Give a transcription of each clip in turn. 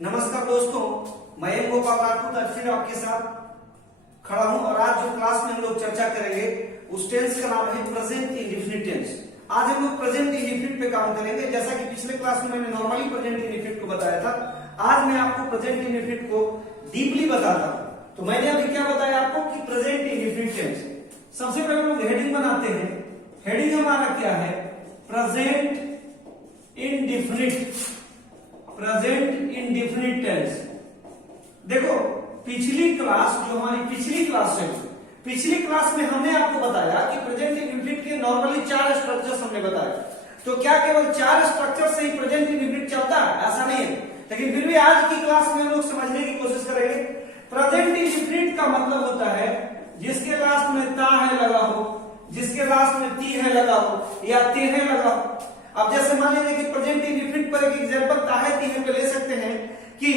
नमस्कार दोस्तों, मैं एम गोपाल राजपूत आज फिर आपके साथ खड़ा हूं और आज जो क्लास में हम लोग चर्चा करेंगे उस टेंस का नाम है प्रेजेंट इंडेफिनिट टेंस। आज हम लोग प्रेजेंट इंडेफिनिट पे काम करेंगे। जैसा कि पिछले क्लास में मैंने नॉर्मली प्रेजेंट इंडेफिनिट को बताया था, आज मैं आपको प्रेजेंट इंडेफिनिट को डीपली बताता हूं। तो मैंने अभी क्या बताया आपको कि प्रेजेंट इंडेफिनिट टेंस। सबसे पहले लोग हेडिंग बनाते हैं। हेडिंग हमारा क्या है? Present indefinite. Present indefinite tense. देखो पिछली क्लास जो हमारी पिछली क्लास में हमने आपको बताया कि प्रेजेंट इंडेफिनिट के नॉर्मली 4 स्ट्रक्चर्स हमने बताया। तो क्या केवल 4 स्ट्रक्चर से ही प्रेजेंट इंडेफिनिट चलता है? ऐसा नहीं है, लेकिन फिर भी आज की क्लास में हम लोग समझने की कोशिश करेंगे। प्रेजेंट इंडेफिनिट का मतलब होता है जिसके लास्ट में ता है लगा हो, जिसके लास्ट में ती है लगा हो या ते है लगा हो। अब जैसे मान लीजिए कि प्रेजेंट इंडेफिनिट पर एक एग्जांपल ताहे तीहे पे ले सकते हैं कि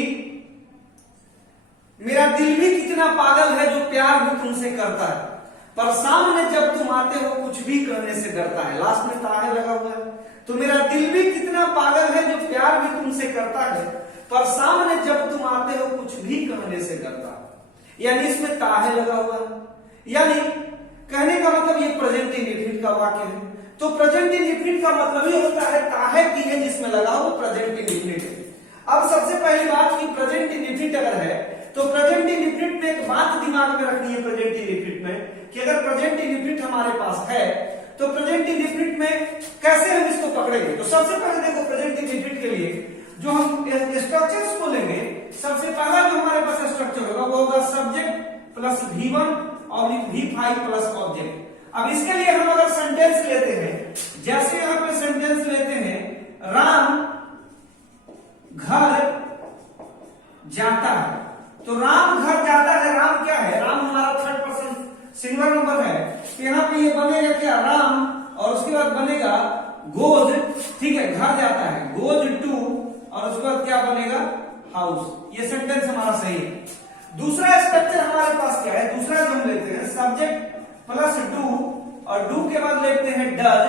मेरा दिल भी कितना पागल है जो प्यार भी तुमसे करता है, पर सामने जब तुम आते हो कुछ भी करने से डरता है। लास्ट में ताहे लगा हुआ है। तो मेरा दिल भी कितना पागल है जो प्यार भी तुमसे करता है, पर सामने जब तुम आते हो कुछ भी करने से डरता है। यानी इसमें ताहे लगा हुआ है। यानी कहने का मतलब ये प्रेजेंट इंडेफिनिट का वाक्य है। तो प्रेजेंट इंडेफिनिट का मतलब ही होता है ताहे तीहे जिसमें लगा हो प्रेजेंट इंडेफिनिट है। अब सबसे पहली बात कि प्रेजेंट इंडेफिनिट अगर है तो प्रेजेंट इंडेफिनिट में एक बात दिमाग में रखनी है प्रेजेंट इंडेफिनिट में कि अगर प्रेजेंट इंडेफिनिट हमारे पास है तो प्रेजेंट इंडेफिनिट में कैसे हम इसको पकड़ेंगे। तो सबसे पहले देखो प्रेजेंट इंडेफिनिट के लिए जो हम स्ट्रक्चर्स को लेंगे, सबसे पहला जो हमारे पास स्ट्रक्चर होगा वो होगा सब्जेक्ट प्लस V1 और V5 प्लस ऑब्जेक्ट। अब इसके लिए हम अगर सेंटेंस लेते हैं, जैसे यहां पे सेंटेंस लेते हैं राम घर जाता है, तो राम घर जाता है। राम क्या है? राम हमारा थर्ड पर्सन सिंगुलर नंबर है। तो यहां पे ये बनेगा क्या? राम और उसके बाद बनेगा गोज। ठीक है, घर जाता है, गोज टू, और उसके बाद क्या बनेगा? हाउस। ये सेंटेंस हमारा सही है। दूसरा स्ट्रक्चर हमारे पास क्या है? दूसरा जो हम लेते हैं सब्जेक्ट प्लस डू, और डू के बाद लेते हैं does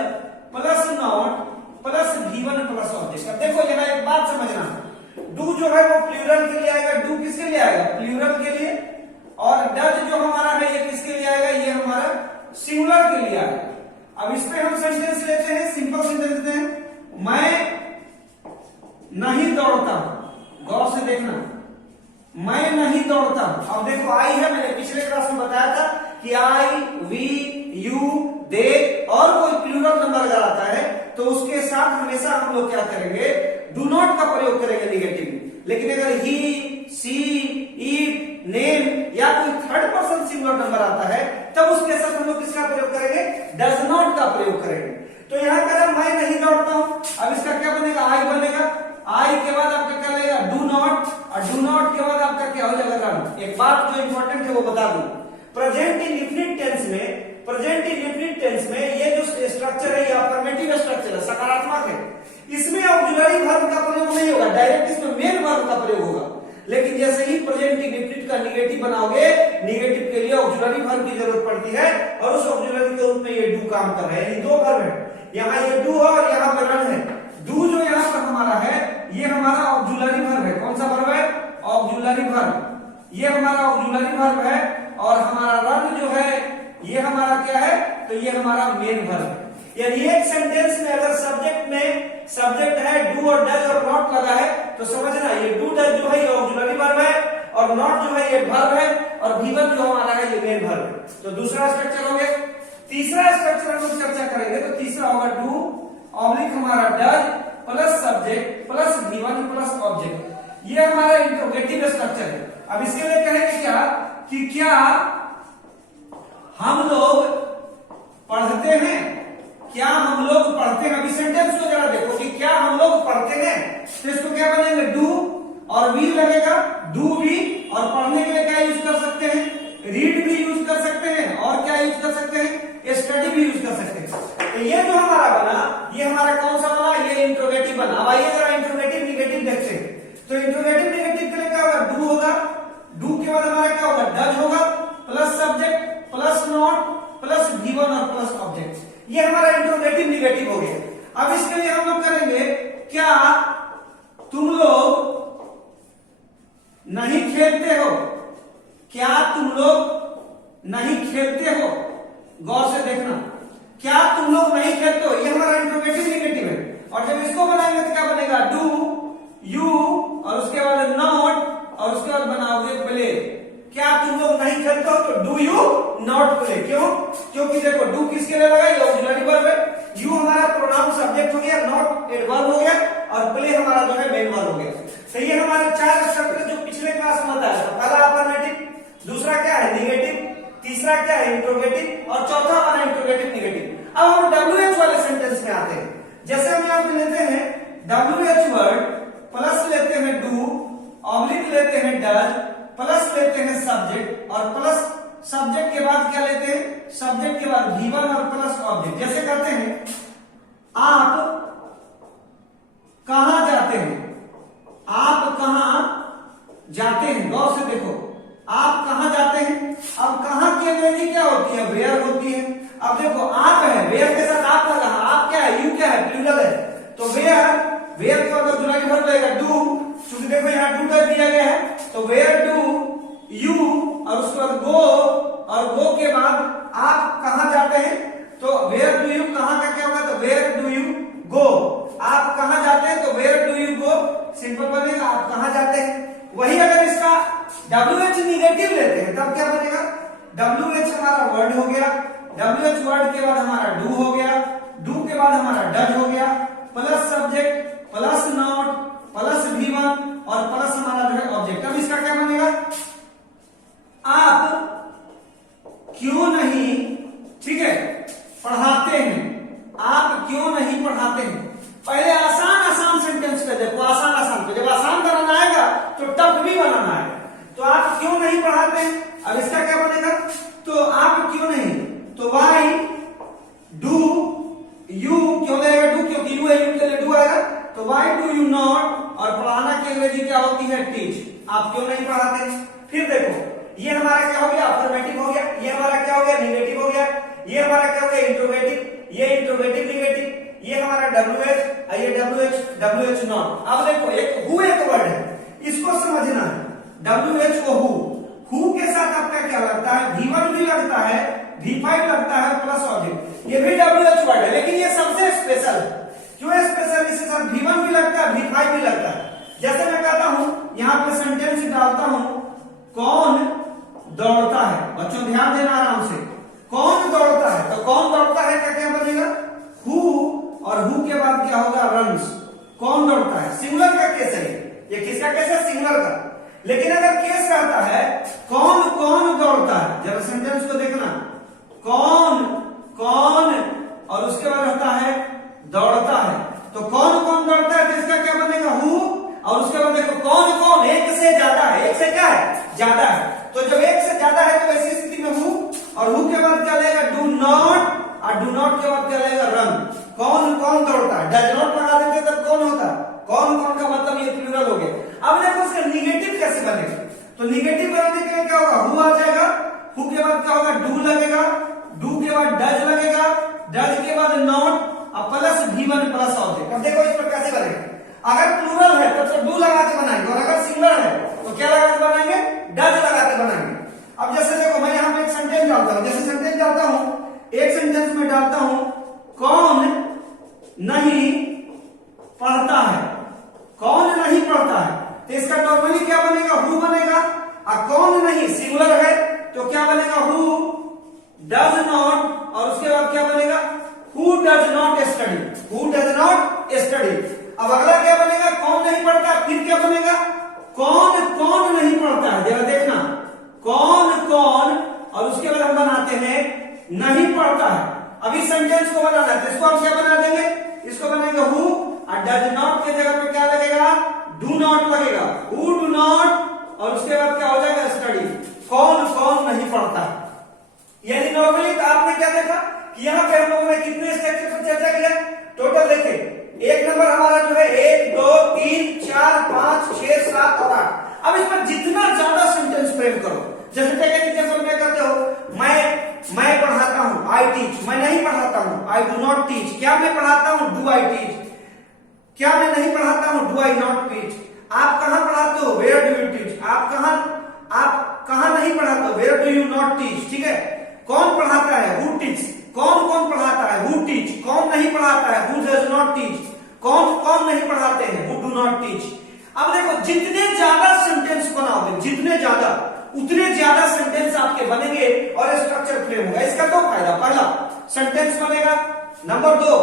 plus not plus V1 plus object. अब देखो यहाँ एक बात समझना, डू जो है वो प्लूरल के लिए आएगा। डू किसके लिए आएगा? प्लूरल के लिए। और डज जो हमारा है ये किसके लिए आएगा? ये हमारा सिंगुलर के लिए आएगा। अब इस पे हम सेंटेंस लेते हैं, सिंपल सेंटेंस लेते हैं, मैं नहीं दौड़ता। गौर से देखना, मैं नहीं दौड़ता। अब देखो आई है, मैंने पिछले क्लास में बताया था कि आई, वी, यू, दे और कोई प्लूरल नंबर अगर आता है तो उसके साथ हमेशा हम लोग क्या करेंगे? डू नॉट का प्रयोग करेंगे निगेटिव। लेकिन अगर ही, सी, इट, नेम या कोई थर्ड पर्सन सिंगुलर नंबर आता है तब उसके साथ हम लोग किसका प्रयोग करेंगे? डज नॉट का प्रयोग करेंगे। तो यहां करें मैं नहीं दौड़ता हूं। अब इसका क्या बनेगा? आई बनेगा। आई के बाद आपका क्या लगेगा? डू नॉट, और डू नॉट के बाद आपका क्या हो जाएगा? रन। एक बात जो इंपॉर्टेंट है वो बता दूं, प्रेजेंट इंडेफिनिट टेंस में ये जो स्ट्रक्चर है ये अफर्मेटिव स्ट्रक्चर है, सकारात्मक है। इसमें ऑक्सिलरी वर्ब का प्रयोग नहीं होगा, डायरेक्ट इसमें मेन वर्ब का प्रयोग होगा। लेकिन जैसे ही प्रेजेंट इंडेफिनिट का निगेटिव बनाओगे, निगेटिव के लिए ऑक्सिलरी वर्ब की जरूरत पड़ती है, और उस ऑक्सिलरी के रूप में ये डू काम कर रहे हैं। ये दो वर्ब है, यहाँ ये डू और यहाँ पर रन है। डू जो यहाँ पर हमारा है ये हमारा ऑक्सिलरी वर्ब है। कौन सा वर्ब है? Auxiliary verb. ये हमारा ऑक्सिलरी वर्ब है। और हमारा रन जो है ये हमारा क्या है? तो ये हमारा मेन वर्ब है। यानी एक सेंटेंस में अगर सब्जेक्ट है डू और डज और नॉट लगा है तो समझना ये डू डज जो है ये ऑक्सिलरी वर्ब है, और नॉट जो है ये वर्ब है, और V1 जो हमारा है ये मेन वर्ब है। तो दूसरा स्ट्रक्चर हो गया। तीसरा स्ट्रक्चर हम लोग चर्चा करेंगे, तो तीसरा होगा डू ऑब्लिक हमारा does plus subject plus V1 plus object. ये हमारा इंट्रोगेटिव स्ट्रक्चर है। अब इसके लिए कहेंगे क्या कि क्या हम लोग पढ़ते हैं? क्या हम लोग पढ़ते हैं? अभी सेंटेंस को जरा देखो कि क्या हम लोग पढ़ते हैं, तो इसको क्या बनेगा? डू और वी लगेगा, डू वी। और पढ़ने के लिए क्या यूज कर सकते हैं? रीड भी यूज कर सकते हैं, और क्या यूज कर सकते हैं? स्टडी भी यूज कर सकते हैं। तो ये जो हमारा बना ये हमारा कौन सा बना? ये इंट्रोगेटिव बना। अब आइए जरा इंट्रोगेटिव निगेटिव देखते हैं। तो इंट्रोगेटिव निगेटिव के लिए क्या होगा? डू होगा, डू के बाद हमारा क्या होगा? डज होगा plus subject plus not plus V1 और प्लस ऑब्जेक्ट। ये हमारा इंट्रोगेटिव निगेटिव हो गया। अब इसके लिए हम लोग करेंगे क्या? तुम लोग नहीं खेलते हो, क्या तुम लोग नहीं खेलते हो, गौर से देखना, क्या तुम लोग नहीं खेलते हो, ये हमारा इंट्रोगेटिव निगेटिव है। और जब इसको बनाएंगे तो क्या बनेगा, डू यू और उसके बाद नॉट और उसके बाद बनाओगे प्ले। क्या तुम लोग नहीं खेलते हो तो डू यू नॉट प्ले। क्यों? क्योंकि देखो डू किसके लिए लगा, ये ऑक्सिलरी वर्ब है, यू हमारा प्रोनाउन सब्जेक्ट हो गया, नॉट एडवर्ब हो गया और प्ले हमारा जो है मेन वर्ब हो गया। तो ये हमारे चार स्ट्रक्चर जो पिछले क्लास में बताया था। पहला अफर्मेटिव, दूसरा क्या है निगेटिव, तीसरा क्या है इंट्रोगेटिव और चौथा हमारा इंट्रोगेटिव निगेटिव। अब हम WH वाले सेंटेंस में आते हैं। जैसे हम यहाँ पे लेते हैं WH वर्ड प्लस लेते हैं डू, ऑब्लिक लेते हैं डज, प्लस लेते हैं सब्जेक्ट और प्लस सब्जेक्ट के बाद क्या लेते हैं, सब्जेक्ट के बाद V1 और प्लस ऑब्जेक्ट। जैसे करते हैं आप कहां जाते हैं, आप कहां जाते हैं, गौर से देखो आप कहां जाते हैं। अब कहां की अंग्रेजी क्या होती है, वेयर होती है। अब देखो आप है, वेयर के साथ आप लगा, आप क्या है, यू क्या है, प्लूरल है, तो वेयर के बाद ऑक्सिलरी वर्ब लगेगा डू, क्योंकि देखो यहाँ डू कर दिया गया है, तो वेयर डू यू और उसके बाद गो और गो के बाद आप कहां जाते हैं, तो वेयर डू यू, कहां का क्या होगा, तो वेयर डू यू गो। आप कहां जाते हैं तो where do you go, simple बनेगा आप कहां जाते हैं। वही अगर इसका WH निगेटिव लेते हैं तब क्या बनेगा, WH हमारा वर्ड हो गया, WH वर्ड के बाद हमारा डू हो गया, डू के बाद हमारा डज हो गया, plus subject plus not plus V1 और प्लस हमारा जो है ऑब्जेक्ट। अब इसका क्या बनेगा, आप क्यों नहीं, ठीक है, पढ़ाते हैं, आप क्यों नहीं पढ़ाते हैं। पहले आसान आसान सेंटेंस पे देखो, आसान आसान पे, जब आसान बनाना आएगा तो टफ भी बनाना है। तो आप क्यों नहीं पढ़ाते हैं, अब इसका क्या बनेगा, तो आप क्यों नहीं, तो वाई डू यू, क्यों लगेगा डू, क्योंकि यू है, यू के लिए डू आएगा, तो वाई डू यू नॉट और पढ़ाना की अंग्रेजी क्या होती है, टीच। आप क्यों नहीं पढ़ाते। फिर देखो ये हमारा क्या हो गया, अफर्मेटिव हो गया, ये हमारा क्या हो गया, निगेटिव हो गया, ये हमारा क्या हो गया, इंट्रोगेटिव, ये इंट्रोगेटिव निगेटिव, ये हमारा WH, ये WH नॉट। अब देखो एक हु एक वर्ड है, इसको समझना है, WH को हु के साथ आपका क्या लगता है, V1 भी लगता है, V5 लगता है प्लस ऑब्जेक्ट, ये भी WH वर्ड है, लेकिन ये सबसे स्पेशल है। क्यों स्पेशल, इसके साथ V1 भी लगता है, V5 भी लगता है। जैसे मैं कहता हूं, यहां पे सेंटेंस डालता हूं, कौन दौड़ता है, बच्चों ध्यान देना आराम से, कौन दौड़ता है, तो कौन दौड़ता है का क्या बनेगा, हु और हु के बाद क्या होगा, रन्स। कौन दौड़ता है, सिंगुलर का केस है, ये किसका केस है, सिंगुलर का। लेकिन अगर केस रहता है कौन कौन दौड़ता है, जरा सेंटेंस को देखना, कौन कौन और उसके बाद रहता है दौड़ता है, तो कौन कौन दौड़ता है, तो इसका क्या बनेगा, हु और उसके बाद देखो कौन कौन एक से ज्यादा है, एक से क्या है, ज्यादा है, तो जब एक से ज्यादा है तो ऐसी स्थिति में हु और हु के बाद क्या लेगा, डू नॉट और डू नॉट के बाद क्या लेगा, रन। कौन कौन दौड़ता है, डज नॉट लगा देते तब कौन होता, कौन कौन का मतलब ये प्लूरल हो गया। अब देखो उसका निगेटिव कैसे बनेगा, तो निगेटिव बनाने के लिए क्या होगा, हु आ जाएगा, हु के बाद क्या होगा, डू लगेगा, डू के बाद डज लगेगा, डज के बाद नॉट और प्लस V1 प्लस ऑब्जेक्ट। अब देखो इस पर कैसे बनेगा, अगर प्लूरल है तब तो डू लगा के बनाएंगे और अगर सिंगुलर है तो क्या लगा के बनाएंगे, डज लगा के बनाएंगे। अब जैसे देखो मैं यहाँ पे एक सेंटेंस डालता हूं, जैसे सेंटेंस डालता हूं, एक सेंटेंस में डालता हूं, कौन नहीं पढ़ता है, कौन नहीं पढ़ता है, तो इसका नॉर्मली क्या बनेगा, हु बनेगा, और कौन नहीं सिंगुलर है तो क्या बनेगा, हु डज नॉट और उसके बाद क्या बनेगा, who does not study, who does not study. अब अगला क्या बनेगा, कौन नहीं पढ़ता, फिर क्या बनेगा, कौन कौन नहीं पढ़ता है, जरा देखना, कौन कौन और उसके बाद हम बनाते हैं नहीं पढ़ता है। अभी सेंटेंस को बनाना है तो इसको हम क्या बना देंगे, इसको बनाएंगे हु और डज नॉट के जगह पे क्या लगेगा, डू नॉट लगेगा, हु डू नॉट और उसके बाद क्या हो जाएगा, स्टडी। कौन कौन नहीं पढ़ता, यानी नॉर्मली तो आपने क्या देखा कि यहाँ पे हम लोगों ने कितने स्ट्रक्चर पर चर्चा किया, टोटल देखिए एक नंबर हमारा जो है 1 2 3 4 5 6 7 और 8। अब इस पर जितना ज्यादा सेंटेंस फ्रेम करो, जैसे टेक एग्जांपल में करते हो, मैं पढ़ाता हूं, आई टीच, मैं नहीं पढ़ाता हूं, आई डू नॉट टीच, क्या मैं पढ़ाता हूं, डू आई टीच, क्या मैं नहीं पढ़ाता हूं, डू आई नॉट टीच। आप कहां पढ़ाते हो, वेयर डू यू टीच, आप कहां नहीं पढ़ाते हो, where do you not teach, ठीक है। कौन पढ़ाता है, हु टीच, कौन कौन पढ़ाता है, हु टीच, कौन नहीं पढ़ाता है, हु डज नॉट टीच, कौन कौन नहीं पढ़ाते हैं, हु डू नॉट टीच। अब देखो जितने ज्यादा सेंटेंस बनाओगे, जितने ज्यादा उतने ज्यादा सेंटेंस आपके बनेंगे और स्ट्रक्चर फ्रेम होगा। इसका दो फायदा, पहला सेंटेंस बनेगा, नंबर दो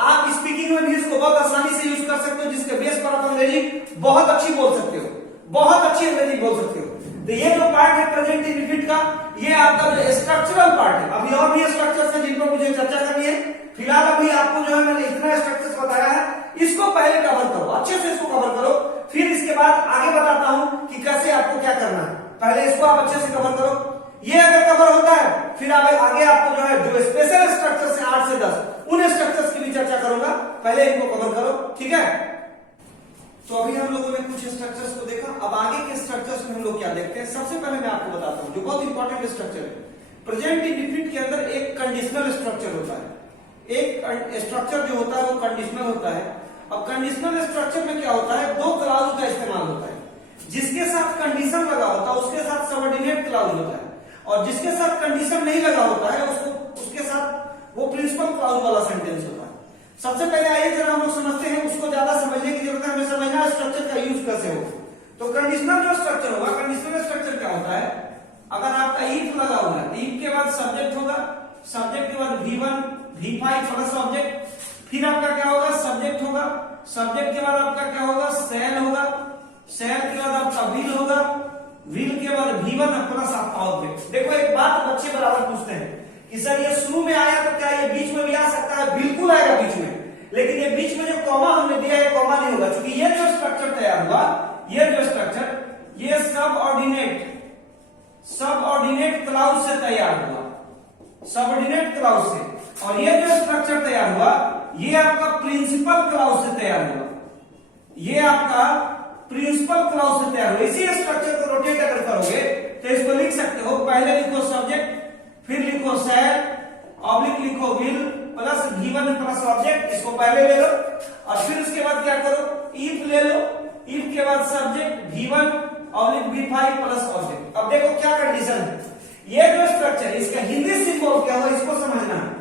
आप स्पीकिंग में भी इसको बहुत आसानी से यूज कर सकते हो, जिसके बेस पर आप अंग्रेजी बहुत अच्छी बोल सकते हो, बहुत अच्छी अंग्रेजी बोल सकते हो। तो ये जो पार्ट है प्रेजेंट इंडेफिनिट का, ये आपका जो स्ट्रक्चरल पार्ट है। अभी और भी स्ट्रक्चर्स हैं जिन पर मुझे चर्चा करनी है, फिलहाल अभी आपको जो है मैंने इतना स्ट्रक्चर्स बताया है, इसको पहले कवर करो, अच्छे से इसको कवर करो, फिर इसके बाद आगे बताता हूं कि कैसे आपको क्या करना है। पहले इसको आप अच्छे से कवर करो, ये अगर कवर होता है फिर आगे आपको जो है जो स्पेशल स्ट्रक्चर है 8 से 10 उन स्ट्रक्चर्स की भी चर्चा करूंगा, पहले इनको कवर करो, ठीक है। तो अभी हम लोगों ने कुछ स्ट्रक्चर्स को देखा, अब आगे के स्ट्रक्चर्स में हम लोग क्या देखते हैं। सबसे पहले मैं आपको बताता हूं जो बहुत इंपॉर्टेंट स्ट्रक्चर है, प्रेजेंट इंडेफिनिट के अंदर एक कंडीशनल स्ट्रक्चर होता है, एक स्ट्रक्चर जो होता है वो कंडीशनल होता है। अब कंडीशनल स्ट्रक्चर में क्या होता है, दो क्लाउज का इस्तेमाल होता है, जिसके साथ कंडीशन लगा होता है उसके साथ सबऑर्डिनेट क्लाउज होता है, और जिसके साथ कंडीशन नहीं लगा होता है उसके साथ वो प्रिंसिपल क्लाउज वाला सेंटेंस होता है। सबसे पहले आइए जरा हम लोग समझते हैं, उसको ज्यादा समझने की जरूरत है, हमें समझना स्ट्रक्चर का यूज कैसे हो। तो कंडीशनल जो स्ट्रक्चर होगा, कंडीशनल स्ट्रक्चर क्या होता है, अगर आपका इफ लगा हुआ है, इफ के बाद सब्जेक्ट होगा, सब्जेक्ट के बाद V1 V5 प्लस ऑब्जेक्ट, फिर आपका क्या होगा, सब्जेक्ट होगा, सब्जेक्ट के बाद आपका क्या होगा, सेल होगा, सेल के बाद आपका विल होगा, विल के बाद V1 प्लस आपका ऑब्जेक्ट। देखो एक बात बच्चे बराबर पूछते हैं कि सर ये शुरू में आया तो क्या ये बीच में भी आ सकता है, बिल्कुल आएगा बीच में, लेकिन ये बीच में जो कॉमा हमने दिया है कॉमा नहीं होगा, क्योंकि ये जो स्ट्रक्चर तैयार हुआ, ये जो स्ट्रक्चर ये सबऑर्डिनेट क्लाउज से तैयार हुआ, सबऑर्डिनेट क्लाउज से, और ये जो स्ट्रक्चर तैयार हुआ ये आपका प्रिंसिपल क्लाउज से तैयार हुआ, ये आपका प्रिंसिपल क्लाउज से तैयार हुआ। इसी स्ट्रक्चर को रोटेट अगर करोगे तो इसको लिख सकते हो, पहले लिखो सब्जेक्ट, फिर लिखो सेल, ऑब्लिक लिखो will plus V1 plus object, इसको पहले ले लो, और फिर उसके बाद क्या करो, इफ ले लो, इफ के बाद subject V1 oblique V5 plus object. अब देखो क्या कंडीशन है, ये जो स्ट्रक्चर है इसका हिंदी सिंबल क्या हो, इसको समझना है।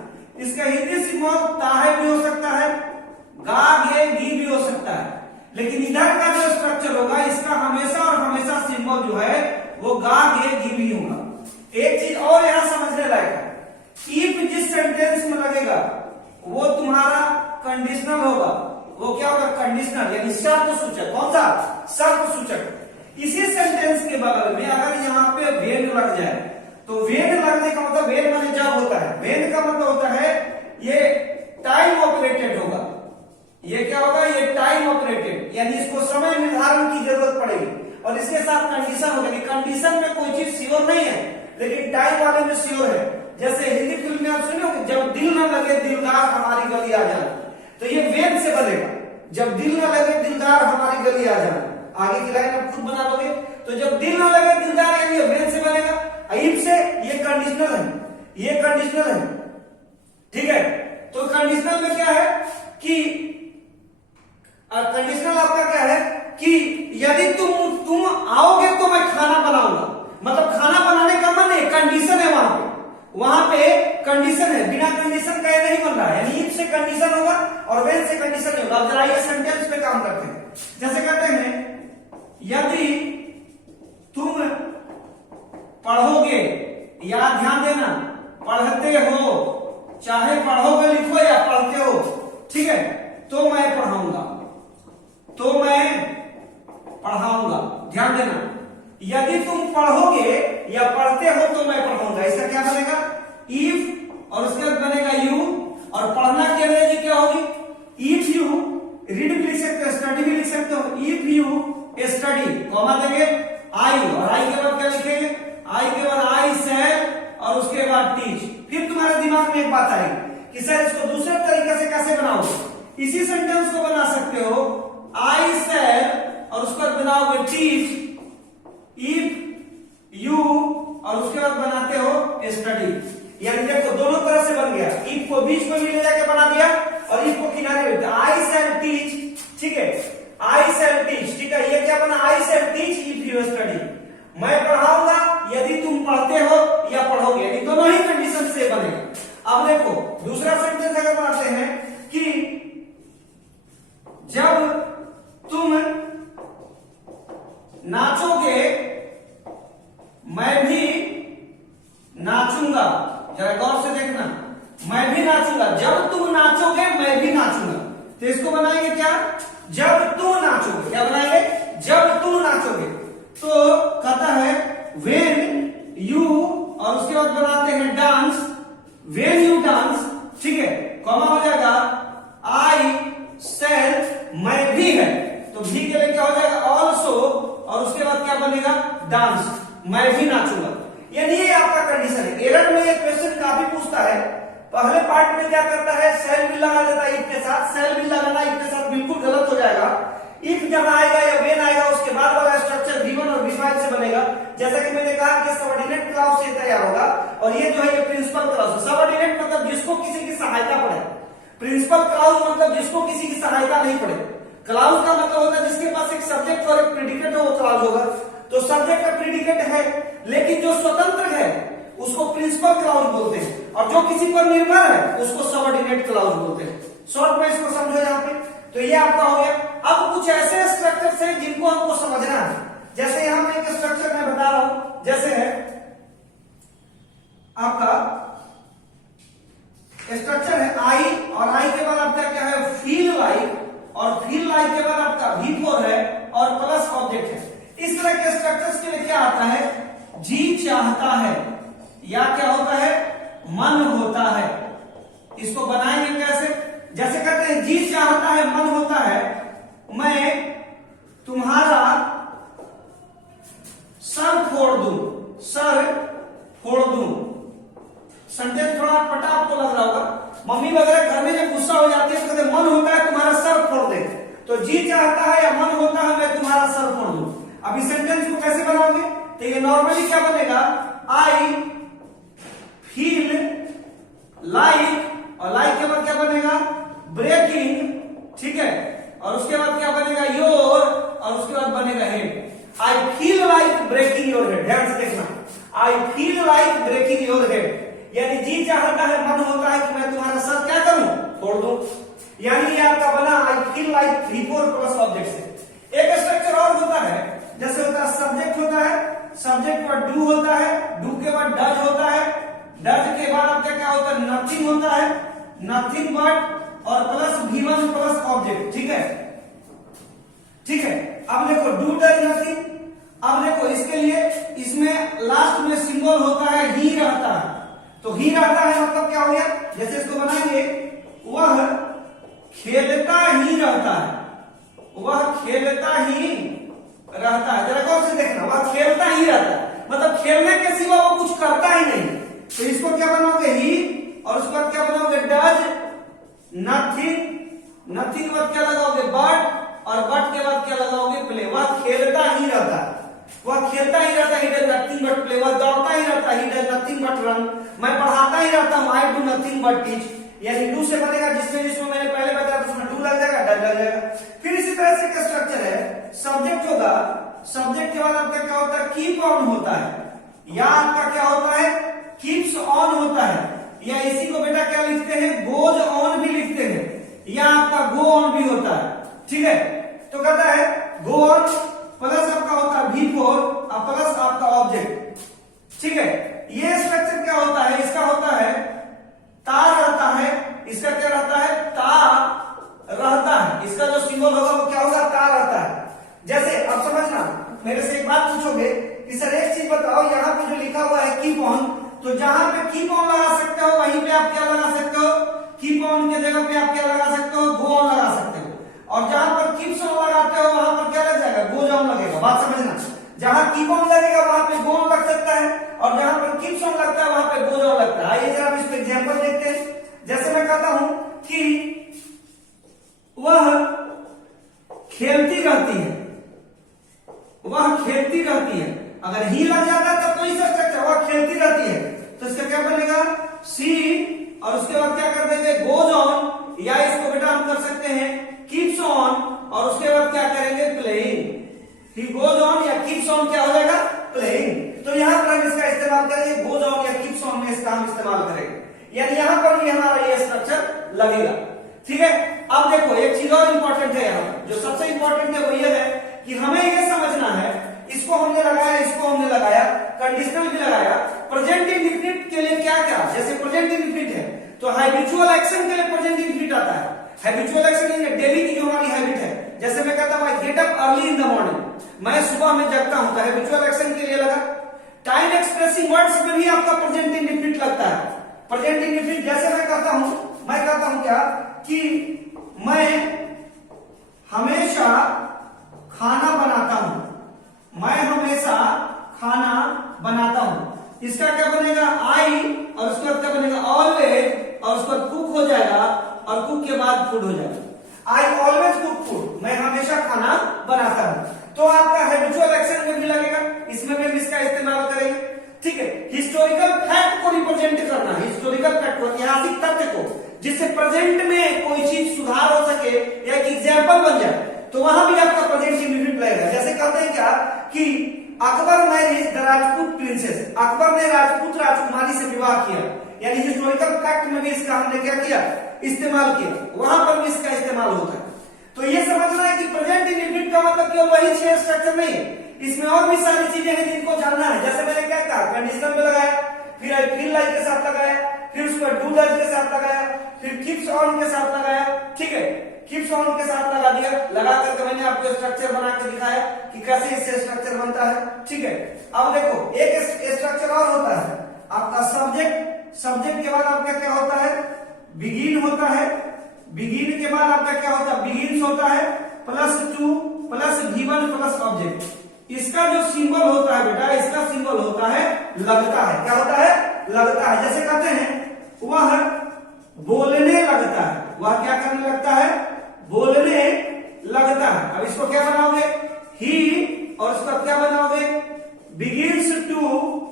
इसका हिंदी सिंबल ताहे भी हो सकता है, गा घे घी भी हो सकता है, लेकिन इधर का जो स्ट्रक्चर होगा इसका हमेशा और हमेशा सिंबल जो है वो गा घे घी भी होगा। एक चीज और यहां समझने लायक है, इफ जिस सेंटेंस में लगेगा वो तुम्हारा कंडीशनल होगा, वो क्या होगा, कंडीशनल यानी शर्त सूचक। कौन सा, शर्त सूचक। इसी सेंटेंस के बगल में अगर यहाँ पे वेन लग जाए तो वेन लगने का मतलब, वेन माने जब होता है, वेन का मतलब होता है ये टाइम ऑपरेटेड होगा, ये क्या होगा, ये टाइम ऑपरेटेड, यानी इसको समय निर्धारण की जरूरत पड़ेगी, और इसके साथ कंडीशन होगा। कंडीशन में कोई चीज श्योर नहीं है, लेकिन टाइम वाले में श्योर है। जैसे हिंदी फिल्म में आप सुने हो, जब दिल न लगे दिलदार हमारी गली आ जाए, तो ये वेन से बनेगा, जब दिल न लगे दिलदार हमारी गली आ जाए। आगे की लाइन आप खुद बना दोगे, तो जब दिल न लगे दिलदार यानी वेन से बनेगा, इफ से ये कंडीशनल है, ये कंडीशनल है, ठीक है। तो कंडीशनल में क्या है कि कंडीशनल आपका क्या है कि यदि तुम आओगे तो मैं खाना बनाऊंगा, मतलब खाना बनाने का मन नहीं, कंडीशन है वहां पे कंडीशन है, बिना कंडीशन का ये नहीं बन रहा है, यानी इफ से कंडीशन होगा और वेन से कंडीशन नहीं होगा। अब जरा ये सेंटेंस पे काम करते हैं, जैसे कहते हैं यदि तुम पढ़ोगे, या ध्यान देना पढ़ते हो, चाहे पढ़ोगे लिखो या पढ़ते हो, ठीक है, तो मैं पढ़ाऊंगा, तो मैं पढ़ाऊंगा, ध्यान देना, यदि तुम पढ़ोगे या पढ़ते हो तो मैं पढ़ाऊंगा, इसका क्या बनेगा, इफ, और उसके बाद बनेगा यू, और पढ़ना की अंग्रेजी क्या होगी, इफ यू, रीड भी लिख सकते हो, स्टडी भी लिख सकते हो, इफ यू स्टडी, कॉमा देंगे आई, और आई के बाद क्या लिखेंगे, आई के बाद आई सेल, और उसके बाद टीच। फिर तुम्हारे दिमाग में एक बात आएगी कि सर इसको दूसरे तरीके से कैसे बनाओगे, इसी सेंटेंस को बना सकते हो आई सेल, और उसके बाद बनाओगे टीच, इफ यू, और उसके बाद बनाते हो स्टडी। यानी देखो दोनों तरह से बन गया, इफ को बीच में भी ले जाके बना दिया और इफ को किनारे में, आई सेल टीच, ठीक है, आई सेल टीच, ठीक है, ये क्या तो इसको बनाएंगे क्या, जब तू नाचोगे। क्या बनाएंगे, जब तू नाचोगे। तो कहता है व्हेन यू, और उसके बाद बनाते हैं डांस, व्हेन यू डांस, ठीक है, कॉमा हो जाएगा आई सेल, मैं भी है, तो भी के लिए क्या हो जाएगा ऑल्सो, और उसके बाद क्या बनेगा डांस, मैं भी नाचूंगा। यानी ये आपका कंडीशन है। एरर में ये क्वेश्चन काफी पूछता है। पहले पार्ट में क्या करता है, सेल भी लगा देता है इफ के साथ। सेल भी लगाना इफ के साथ बिल्कुल गलत हो जाएगा। इफ जहां आएगा या व्हेन आएगा उसके बाद वाला स्ट्रक्चर V1 और V5 से बनेगा। जैसा कि मैंने कहा कि सबऑर्डिनेट क्लॉज से तैयार होगा, और ये जो है ये प्रिंसिपल क्लॉज है। सबऑर्डिनेट मतलब जिसको किसी की सहायता पड़े, प्रिंसिपल क्लॉज मतलब जिसको किसी की सहायता नहीं पड़े। क्लॉज का मतलब होता है जिसके पास एक सब्जेक्ट और एक प्रेडिकेट हो, वो क्लॉज होगा। तो सब्जेक्ट का प्रेडिकेट है, लेकिन जो स्वतंत्र है उसको प्रिंसिपल क्लॉज बोलते हैं, और जो किसी पर निर्भर है उसको सबऑर्डिनेट क्लॉज बोलते हैं। शॉर्ट में इसको समझो यहाँ पे। तो ये आपका हो गया। अब कुछ ऐसे स्ट्रक्चर्स हैं जिनको हमको समझना है। जैसे यहाँ पे एक स्ट्रक्चर मैं बता रहा हूं, जैसे है आपका स्ट्रक्चर है आई, और आई के बाद आपका क्या है फील लाइक, और फील लाइक के बाद आपका V4 है और प्लस ऑब्जेक्ट है। इस तरह के स्ट्रक्चर्स के लिए क्या आता है, जी चाहता है, या क्या होता है मन होता है। इसको बनाएंगे कैसे, जैसे कहते हैं जी चाहता है मन होता है, मैं तुम्हारा सर फोड़ दूं, सर फोड़ दूं। सेंटेंस थोड़ा पटा आपको लग रहा होगा। मम्मी वगैरह घर में जब गुस्सा हो जाती है तो कहते मन होता है तुम्हारा सर फोड़ दे। तो जी चाहता है या मन होता है मैं तुम्हारा सर फोड़ दूं। अब इस सेंटेंस को कैसे बनाओगे, तो ये नॉर्मली क्या बनेगा, आई फील लाइक, और लाइक के बाद क्या बनेगा ब्रेकिंग, ठीक है, और उसके बाद क्या बनेगा योर, और उसके बाद बनेगा head. I feel like breaking your head. ध्यान से देखना, I feel like breaking your head, यानी जी चाहता है मन होता है कि मैं तुम्हारा सर क्या करूं, फोड़ दूं। यानी ये आपका बना आई feel like V4 plus object से। एक स्ट्रक्चर और होता है, जैसे होता है सब्जेक्ट होता है, सब्जेक्ट पर डू होता है, डू के बाद डज होता है, डज के बाद आपका क्या होता है नथिंग होता है, नथिंग बट, और प्लस V1 प्लस ऑब्जेक्ट, ठीक है, ठीक है। अब देखो डू डज नथिंग। अब देखो इसके लिए इसमें लास्ट में सिंबल होता है ही रहता है, तो ही रहता है मतलब क्या हो गया, जैसे इसको बनाएंगे वह खेलता ही रहता है, वह खेलता ही रहता है। जरा गौर से देखना, वह खेलता ही रहता है मतलब खेलने के सिवा वो कुछ करता ही नहीं। तो इसको क्या बनाओगे ही, और उसके बाद क्या बनाओगे डज नथिंग, नथिंग के बाद क्या लगाओगे बट, और बट के बाद क्या लगाओगे प्ले। वह खेलता ही रहता है, वह खेलता ही रहता है, he does nothing but play. वह दौड़ता ही रहता है, he does nothing but run. मैं पढ़ाता ही रहता हूं, I do nothing but teach. यानी डू से बनेगा जिसमें जिसमें मैंने पहले बताया उसमें डू लग जाएगा, डज लग जाएगा। फिर इसी तरह से क्या स्ट्रक्चर है, सब्जेक्ट होगा, सब्जेक्ट के बाद आपका क्या होता है कीप ऑन होता है, या आपका क्या होता है कीप्स ऑन होता है, या इसी को बेटा क्या लिखते हैं गोज ऑन भी लिखते हैं, या आपका गो ऑन भी होता है, ठीक है। तो कहता है गो ऑन प्लस आपका होता है V4 और प्लस आपका ऑब्जेक्ट, ठीक है। ये स्ट्रक्चर क्या होता है, इसका होता है ता रहता है, इसका क्या रहता है ता रहता है, इसका जो सिंबल होगा वो क्या होगा ता रहता है। जैसे अब समझना, मेरे से एक बात पूछोगे कि सर एक चीज बताओ, यहाँ पे जो लिखा हुआ है कीप ऑन, तो जहां पे कीप ऑन लगा सकते हो वहीं पे आप क्या लगा सकते हो, कीप ऑन के जगह पे आप क्या लगा सकते हो गो ऑन लगा सकते हो, और जहां पर कीप्स ऑन लगाते हो वहां पर क्या लग जाएगा गोज ऑन लगेगा। बात समझना, जहां कीप ऑन लगेगा वहां पे गो ऑन लग सकता है, और जहां पर कीप्स ऑन लगता है वहां पे गोज ऑन लगता है। आइए जरा हम इसको एग्जांपल देखते हैं। जैसे मैं कहता हूं कि वह खेलती रहती है, वह खेलती रहती है, अगर ही लग जाता है तब तो इस स्ट्रक्चर वह खेलती रहती है, तो इसका क्या बनेगा सी, और उसके बाद क्या कर देंगे गोज ऑन, या इसको बेटा हम कर सकते हैं कीप्स ऑन, और उसके बाद क्या करेंगे प्लेइंग। ही गोज ऑन या कीप्स ऑन क्या हो जाएगा प्लेइंग। तो यहां पर हम इसका इस्तेमाल करेंगे गोज ऑन या कीप्स ऑन में इसका हम इस्तेमाल करेंगे, यानी यहां पर भी हमारा ये स्ट्रक्चर लगेगा, ठीक है। अब देखो एक चीज और इंपॉर्टेंट है, यहाँ जो सबसे इंपॉर्टेंट है वो ये है कि हमें ये समझना है, इसको हमने लगाया, इसको हमने लगाया, कंडीशनल भी लगाया, प्रेजेंट इंडेफिनिट के लिए क्या क्या, जैसे प्रेजेंट इंडेफिनिट है तो हैबिचुअल एक्शन के लिए प्रेजेंट इंडेफिनिट आता है, हैबिचुअल एक्शन डेली की जो हमारी हैबिट है, जैसे मैं कहता हूं I get up early in the morning, मैं सुबह में जगता हूं, तो हैबिचुअल एक्शन के लिए लगा। टाइम एक्सप्रेसिंग वर्ड्स में भी आपका प्रेजेंट इंडेफिनिट लगता है। प्रेजेंट इंडेफिनिट जैसे मैं कहता हूं क्या कि मैं हमेशा खाना बनाता हूं, मैं हमेशा खाना बनाता हूं। इसका क्या बनेगा आई, और उसके बाद क्या बनेगा ऑलवेज, और उसके बाद कुक हो जाएगा, और कुक के बाद फूड हो जाएगा। आई ऑलवेज कुक फूड, मैं हमेशा खाना बनाता हूं। तो आपका हैबिचुअल एक्शन में भी लगेगा, इसमें भी हम इसका इस्तेमाल करेंगे। ठीक है, हिस्टोरिकल फैक्ट को रिप्रेजेंट करना, हिस्टोरिकल फैक्ट को, ऐतिहासिक तथ्य को, जिससे प्रेजेंट में कोई चीज सुधार हो सके या एक एग्जाम्पल बन जाए, तो वहां भी आपका प्रेजेंट इंडेफिनिट लगेगा। जैसे कहते हैं क्या कि Akbar marriage the Rajput princess, Akbar ने राजपूत राजकुमारी से विवाह किया, यानी हिस्टोरिकल फैक्ट में भी इसका हमने क्या किया, इस्तेमाल किया, वहां पर भी इसका इस्तेमाल होता है। तो ये समझना है कि प्रेजेंट इंडेफिनिट का मतलब केवल वही 6 स्ट्रक्चर नहीं है, इसमें और भी सारी चीजें हैं जिनको जानना है। जैसे मैंने क्या कहा, कंडीशनल में लगाया, फिर आई फील लाइक के साथ लगाया, फिर उसको डू डज के साथ लगाया, फिर कीप्स ऑन के साथ लगाया। ठीक है, कीप्स ऑन के साथ लगा दिया, लगा करके मैंने आपको स्ट्रक्चर बना के दिखाया कि कैसे इससे स्ट्रक्चर बनता है। ठीक है, अब देखो एक स्ट्रक्चर और होता है आपका सब्जेक्ट, सब्जेक्ट के बाद आपका क्या होता है, बिगिन होता है, बिगिन के बाद आपका क्या होता है, बिगिन्स होता है, plus two plus given plus object. इसका जो सिंबल होता है बेटा, इसका सिंबल होता है लगता है। क्या होता है, लगता है। जैसे कहते हैं वह बोलने लगता है, वह क्या करने लगता है, बोलने लगता है। अब इसको क्या बनाओगे, ही, और उसका क्या बनाओगे, बिगिन्स टू,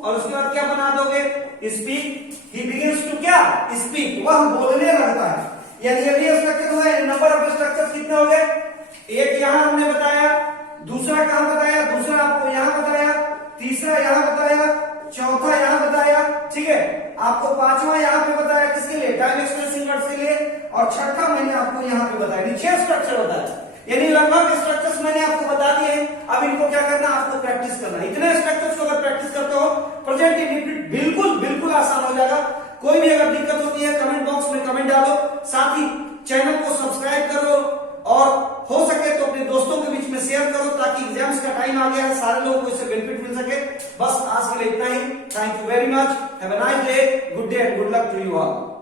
और उसके बाद क्या बना दोगे, स्पीक। ही बिगिन्स टू क्या, स्पीक, वह बोलने लगता है। यानी ये स्ट्रक्चर हुआ है। नंबर ऑफ स्ट्रक्चर कितने हो गए, एक यहां हमने बताया, दूसरा कहां बताया, दूसरा आपको यहां बताया, तीसरा यहां बताया, चौथा यहां बताया। ठीक है, आपको पांचवा यहां पे बताया, किसके लिए, टाइम एक्सप्रेसिंग वर्ड्स के लिए, और छठा मैंने आपको यहां पे बताया। 6 स्ट्रक्चर होता है, यानी लगभग स्ट्रक्चर्स मैंने आपको बता दिए हैं। अब इनको क्या करना, आपको प्रैक्टिस करना है। इतने स्ट्रक्चर्स को अगर प्रैक्टिस करते हो, प्रेजेंट इंडेफिनिट बिल्कुल आसान हो जाएगा। कोई भी अगर दिक्कत होती है कमेंट बॉक्स में कमेंट डालो, साथ ही चैनल को सब्सक्राइब करो, और हो सके तो अपने दोस्तों के बीच में शेयर करो, ताकि एग्जाम्स का टाइम आ गया है, सारे लोगों को इससे बेनिफिट मिल सके। बस आज के लिए इतना ही। Thank you very much, have a nice day, good day and good luck to you all.